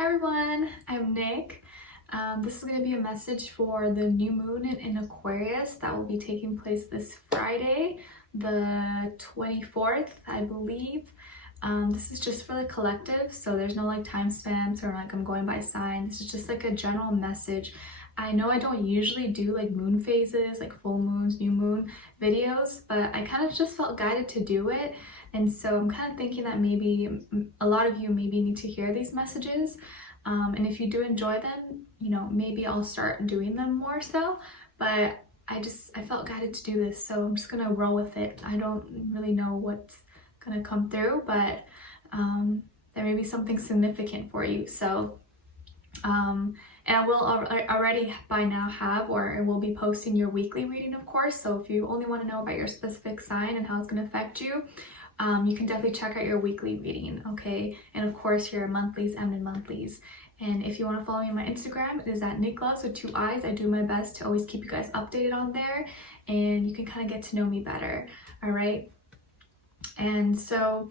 Hi everyone, I'm Nick. This is going to be a message for the new moon in Aquarius that will be taking place this Friday, the 24th, I believe. This is just for the collective, so there's no like timestamps or like I'm going by sign. This is just like a general message. I know I don't usually do like moon phases, like full moons, new moon videos, but I kind of just felt guided to do it. And so I'm kind of thinking that maybe a lot of you maybe need to hear these messages. And if you do enjoy them, you know, maybe I'll start doing them more so. But I felt guided to do this, so I'm just gonna roll with it. I don't really know what's gonna come through, but there may be something significant for you. So and I will already by now have, or I will be posting your weekly reading, of course. So if you only want to know about your specific sign and how it's going to affect you, you can definitely check out your weekly reading, okay? And of course, your monthlies and mid-monthlies. And if you want to follow me on my Instagram, it is at Nicloves with 2 eyes. I do my best to always keep you guys updated on there, and you can kind of get to know me better, all right? And so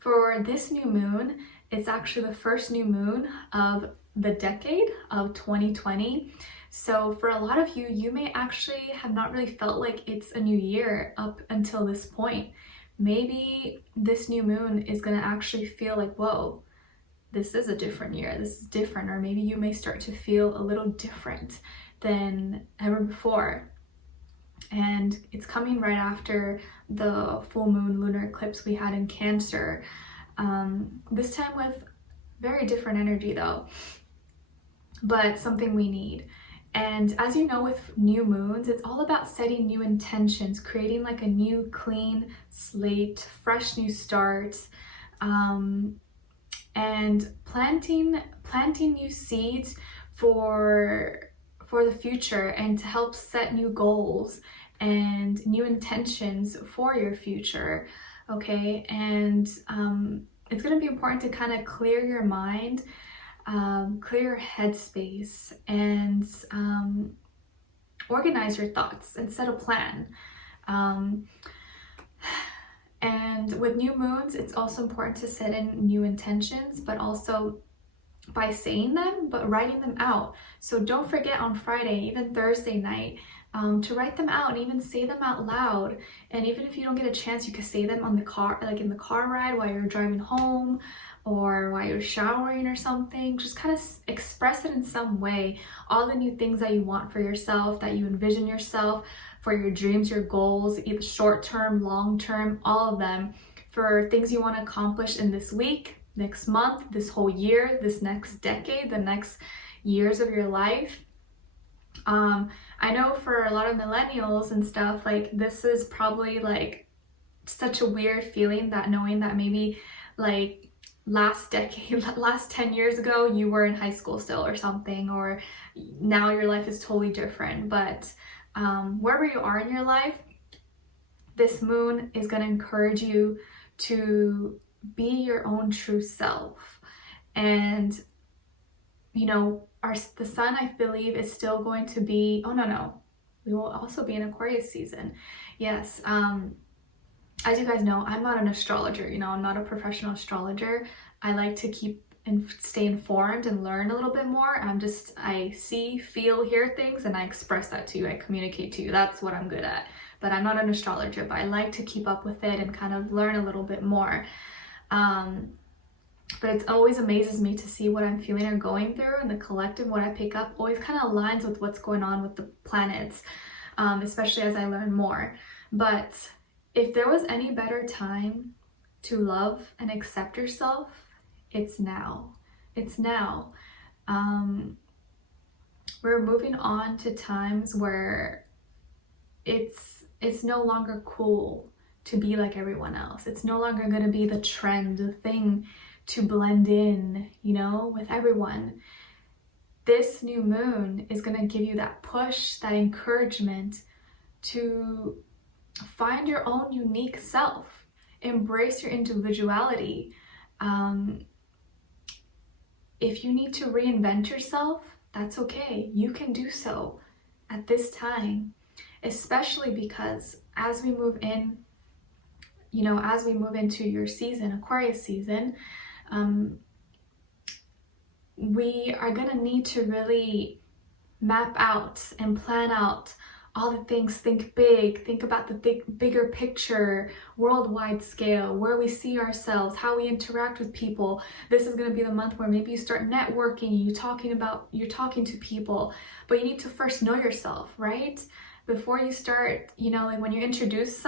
for this new moon, it's actually the first new moon of the decade of 2020. So for a lot of you, you may actually have not really felt like it's a new year up until this point. Maybe this new moon is going to actually feel like, whoa, this is a different year, this is different. Or maybe you may start to feel a little different than ever before. And it's coming right after the full moon lunar eclipse we had in Cancer. This time with very different energy though, but something we need. And as you know, with new moons, it's all about setting new intentions, creating like a new clean slate, fresh new starts, and planting new seeds for the future, and to help set new goals and new intentions for your future, okay? And it's going to be important to kind of clear your mind, clear your headspace, and organize your thoughts and set a plan. And with new moons, it's also important to set in new intentions, but also by saying them, but writing them out. So don't forget on Friday, even Thursday night, to write them out and even say them out loud. And even if you don't get a chance, you can say them on the car, like in the car ride while you're driving home or while you're showering or something. Just kind of express it in some way. All the new things that you want for yourself, that you envision yourself, for your dreams, your goals, either short-term, long-term, all of them, for things you want to accomplish in this week, next month, this whole year, this next decade, the next years of your life. I know for a lot of millennials and stuff, like this is probably like such a weird feeling, that knowing that maybe like last 10 years ago you were in high school still or something, or now your life is totally different. But wherever you are in your life, this moon is going to encourage you to be your own true self. And you know, the sun, I believe, is still going to be, we will also be in Aquarius season. Yes, as you guys know, I'm not an astrologer, you know, I'm not a professional astrologer. I like to keep and stay informed and learn a little bit more. I see, feel, hear things, and I express that to you, I communicate to you. That's what I'm good at. But I'm not an astrologer, but I like to keep up with it and kind of learn a little bit more. But it always amazes me to see what I'm feeling or going through, and the collective, what I pick up always kind of aligns with what's going on with the planets, especially as I learn more. But if there was any better time to love and accept yourself, it's now. It's now. We're moving on to times where it's no longer cool to be like everyone else. It's no longer going to be the trend, the thing to blend in, you know, with everyone. This new moon is going to give you that push, that encouragement to find your own unique self, embrace your individuality. If you need to reinvent yourself, that's okay. You can do so at this time, especially because as we move in, you know, as we move into your season, Aquarius season, we are going to need to really map out and plan out all the things. Think big, think about the bigger picture, worldwide scale, where we see ourselves, how we interact with people. This is going to be the month where maybe you start networking, you're talking to people, but you need to first know yourself, right? Before you start, like when you introduce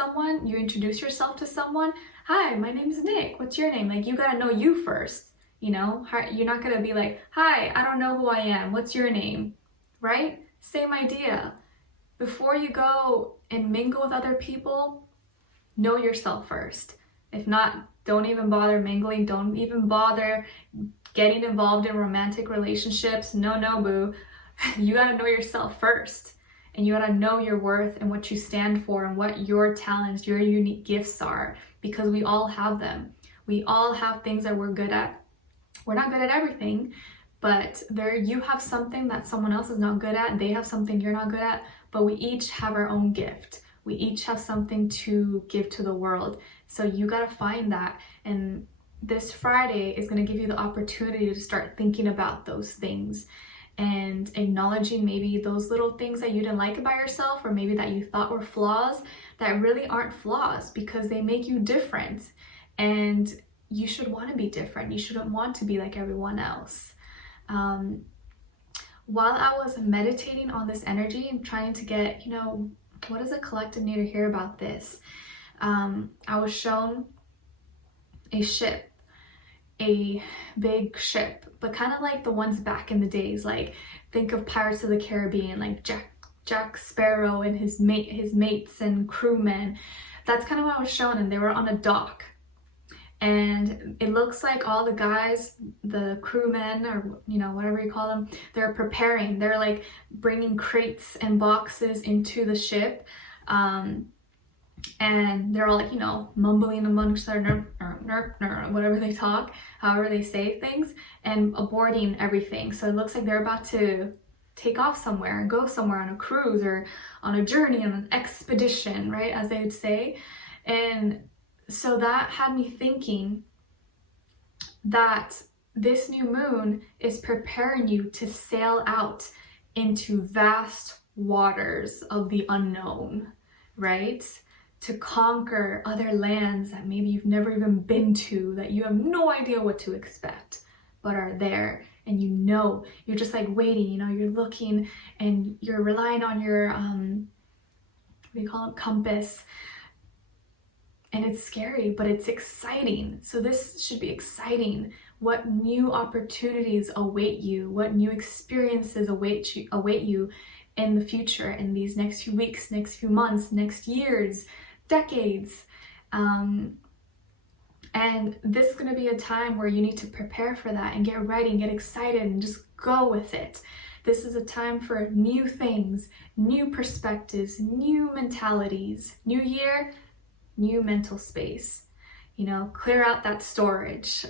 yourself to someone, hi, my name is Nick, what's your name? Like, you got to know you first, you're not going to be like, hi, I don't know who I am, what's your name, right? Same idea. Before you go and mingle with other people, know yourself first. If not, don't even bother mingling. Don't even bother getting involved in romantic relationships. No, boo. You gotta know yourself first. And you gotta know your worth and what you stand for and what your talents, your unique gifts are, because we all have them. We all have things that we're good at. We're not good at everything, but you have something that someone else is not good at. They have something you're not good at, but we each have our own gift. We each have something to give to the world. So you gotta find that. And this Friday is gonna give you the opportunity to start thinking about those things and acknowledging maybe those little things that you didn't like about yourself, or maybe that you thought were flaws that really aren't flaws, because they make you different. And you should wanna be different. You shouldn't want to be like everyone else. While I was meditating on this energy and trying to get, what does the collective need to hear about this? I was shown a ship, a big ship, but kind of like the ones back in the days. Like, think of Pirates of the Caribbean, like Jack Sparrow and his mates and crewmen. That's kind of what I was shown, and they were on a dock. And it looks like all the guys, the crewmen, or whatever you call them, they're preparing. They're like bringing crates and boxes into the ship, and they're all like mumbling amongst their whatever they talk, however they say things, and aborting everything. So it looks like they're about to take off somewhere and go somewhere on a cruise or on a journey, on an expedition, right, as they would say. And so that had me thinking that this new moon is preparing you to sail out into vast waters of the unknown, right? To conquer other lands that maybe you've never even been to, that you have no idea what to expect, but are there. And you're just like waiting, you're looking and you're relying on your, compass. And it's scary, but it's exciting. So this should be exciting. What new opportunities await you? What new experiences await you in the future, in these next few weeks, next few months, next years, decades? And this is going to be a time where you need to prepare for that and get ready and get excited and just go with it. This is a time for new things, new perspectives, new mentalities. New year, new mental space, clear out that storage.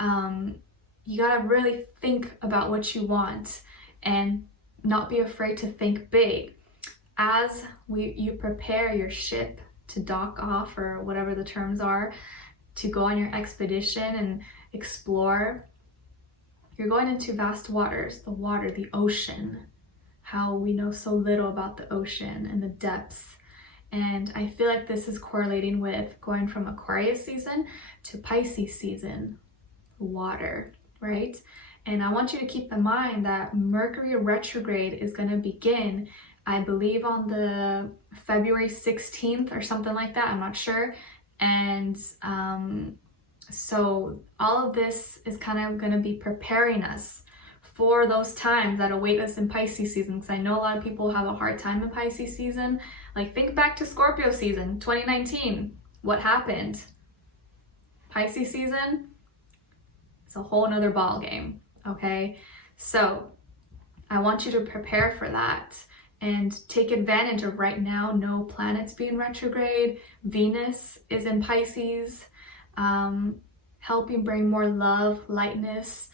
You gotta really think about what you want and not be afraid to think big. As you prepare your ship to dock off, or whatever the terms are, to go on your expedition and explore, you're going into vast waters, the water, the ocean, how we know so little about the ocean and the depths. And I feel like this is correlating with going from Aquarius season to Pisces season, water, right? And I want you to keep in mind that Mercury retrograde is going to begin, I believe, on the February 16th or something like that. I'm not sure. And so all of this is kind of going to be preparing us for those times that await us in Pisces season. Because I know a lot of people have a hard time in Pisces season. Like, think back to Scorpio season, 2019. What happened? Pisces season, it's a whole nother ball game, okay? So I want you to prepare for that and take advantage of right now. No planets being retrograde. Venus is in Pisces, helping bring more love, lightness,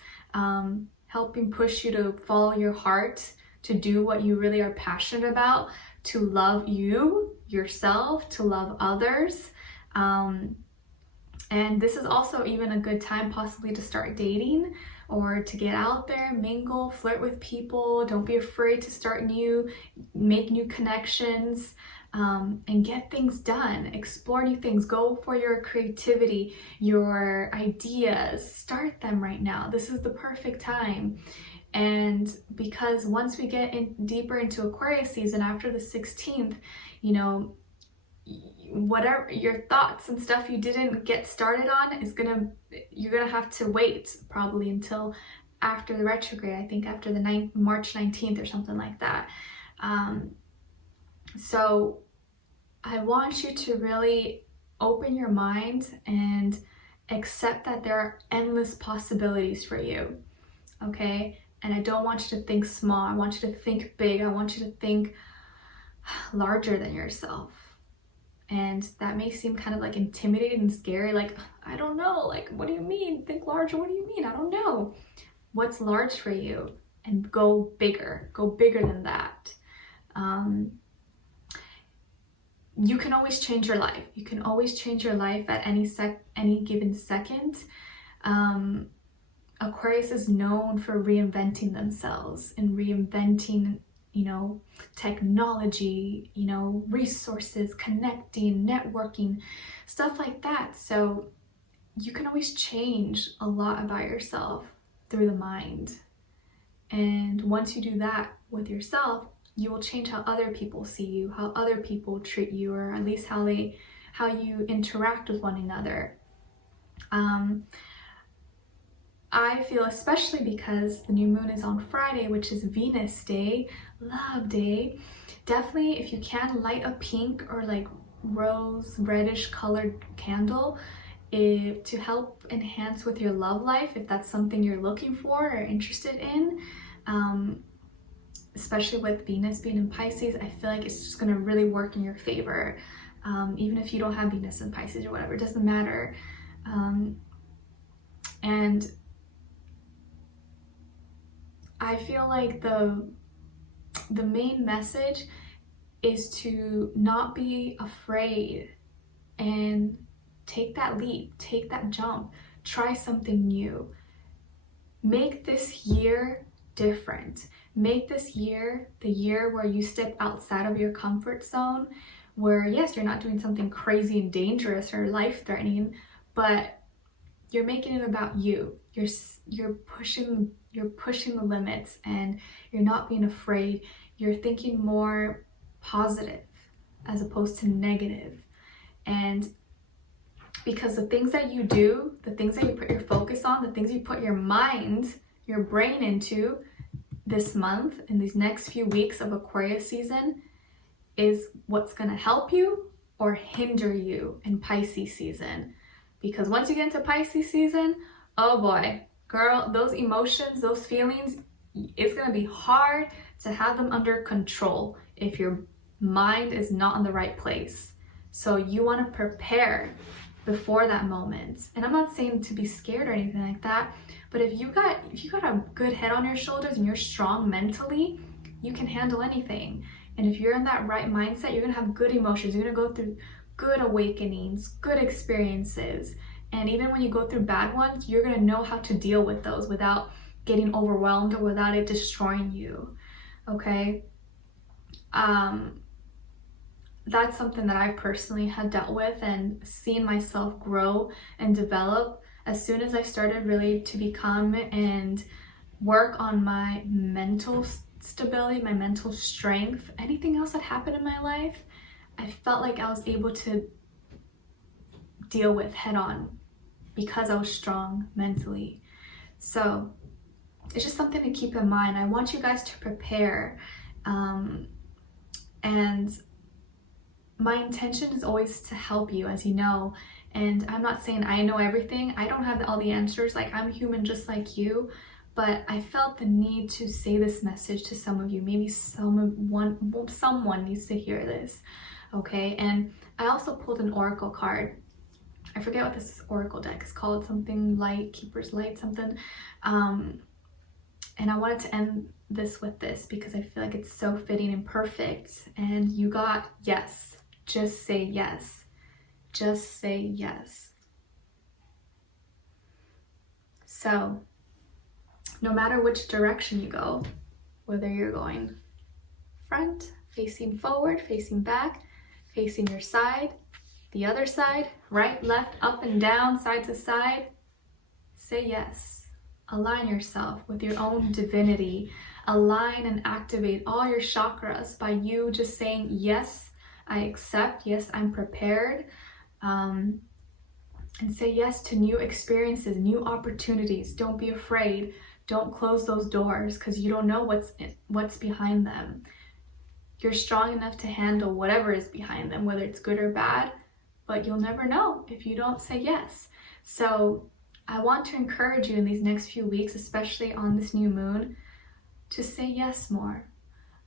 helping push you to follow your heart, to do what you really are passionate about, to love yourself, to love others. And this is also even a good time possibly to start dating, or to get out there, mingle, flirt with people. Don't be afraid to make new connections, and get things done. Explore new things. Go for your creativity, your ideas. Start them right now. This is the perfect time. And because once we get deeper into Aquarius season after the 16th, you know, whatever your thoughts and stuff you didn't get started on you're gonna have to wait probably until after the retrograde. I think after the March 19th or something like that. So I want you to really open your mind and accept that there are endless possibilities for you, okay? And I don't want you to think small. I want you to think big. I want you to think larger than yourself. And that may seem kind of like intimidating and scary, like, I don't know, like, what do you mean? Think larger, what do you mean? I don't know. What's large for you? And go bigger than that. You can always change your life. You can always change your life at any given second. Aquarius is known for reinventing themselves and reinventing, you know, technology, you know, resources, connecting, networking, stuff like that. So you can always change a lot about yourself through the mind. And once you do that with yourself, you will change how other people see you, how other people treat you, or at least how you interact with one another. I feel, especially because the new moon is on Friday, which is Venus Day, love day, definitely if you can, light a pink or like rose reddish colored candle to help enhance with your love life, if that's something you're looking for or interested in. Especially with Venus being in Pisces, I feel like it's just going to really work in your favor. Even if you don't have Venus in Pisces or whatever, it doesn't matter. And I feel like the main message is to not be afraid and take that leap, take that jump, try something new. Make this year different. Make this year the year where you step outside of your comfort zone, where yes, you're not doing something crazy and dangerous or life-threatening, but you're making it about you. You're pushing the limits, and you're not being afraid. You're thinking more positive as opposed to negative. And because the things that you do, the things that you put your focus on, the things you put your mind, your brain into this month, in these next few weeks of Aquarius season, is what's going to help you or hinder you in Pisces season. Because once you get into Pisces season, oh boy, girl, those emotions, those feelings, it's going to be hard to have them under control if your mind is not in the right place. So you want to prepare before that moment. And I'm not saying to be scared or anything like that, but if you got a good head on your shoulders and you're strong mentally, you can handle anything. And if you're in that right mindset, you're going to have good emotions. You're going to go through good awakenings, good experiences. And even when you go through bad ones, you're going to know how to deal with those without getting overwhelmed or without it destroying you. Okay? That's something that I personally had dealt with and seen myself grow and develop as soon as I started really to become and work on my mental stability, my mental strength. Anything else that happened in my life, I felt like I was able to deal with head on because I was strong mentally. So it's just something to keep in mind. I want you guys to prepare. And my intention is always to help you, as you know. And I'm not saying I know everything. I don't have all the answers. Like, I'm human just like you. But I felt the need to say this message to some of you. Maybe someone needs to hear this. Okay? And I also pulled an oracle card. I forget what this oracle deck is called. Something light, Keeper's Light, something. And I wanted to end this with this because I feel like it's so fitting and perfect. And you got yes. Just say yes. Just say yes. So no matter which direction you go, whether you're going front, facing forward, facing back, facing your side, the other side, right, left, up and down, side to side, say yes. Align yourself with your own divinity. Align and activate all your chakras by you just saying, yes, I accept, yes, I'm prepared. And say yes to new experiences, new opportunities. Don't be afraid. Don't close those doors because you don't know what's behind them. You're strong enough to handle whatever is behind them, whether it's good or bad, but you'll never know if you don't say yes. So I want to encourage you in these next few weeks, especially on this new moon, to say yes more.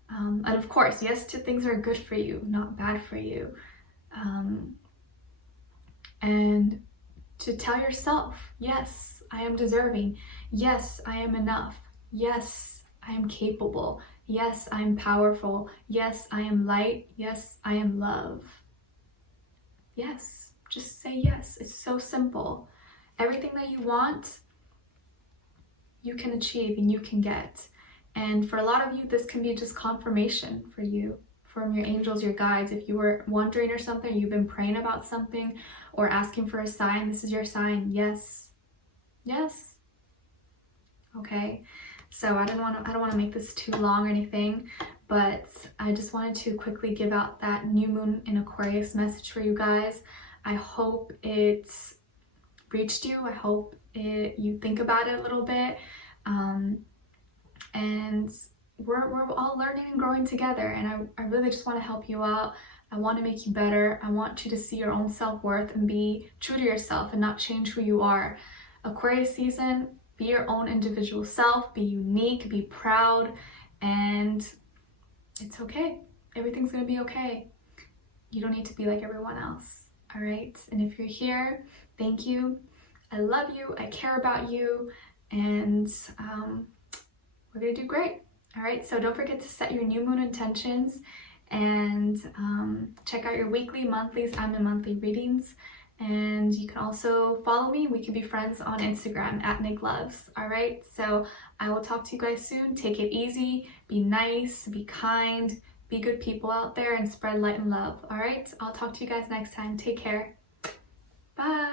And of course, yes to things that are good for you, not bad for you. And to tell yourself, yes, I am deserving. Yes, I am enough. Yes, I am capable. Yes, I am powerful. Yes, I am light. Yes, I am love. Yes, just say yes. It's so simple. Everything that you want, you can achieve and you can get. And for a lot of you, this can be just confirmation for you from your angels, your guides. If you were wondering or something, you've been praying about something or asking for a sign, this is your sign. Yes. Yes. Okay. So I don't want to make this too long or anything, but I just wanted to quickly give out that new moon in Aquarius message for you guys. I hope it reached you. I hope you think about it a little bit. And we're all learning and growing together, and I really just want to help you out. I want to make you better. I want you to see your own self-worth and be true to yourself and not change who you are. Aquarius season, be your own individual self, be unique, be proud, and it's okay. Everything's going to be okay. You don't need to be like everyone else, all right? And if you're here, thank you. I love you. I care about you, and we're going to do great. All right, so don't forget to set your new moon intentions and check out your weekly, monthlies, and monthly readings. And you can also follow me. We can be friends on Instagram at Nicloves. All right, so I will talk to you guys soon. Take it easy, be nice, be kind, be good people out there, and spread light and love. All right, I'll talk to you guys next time. Take care. Bye.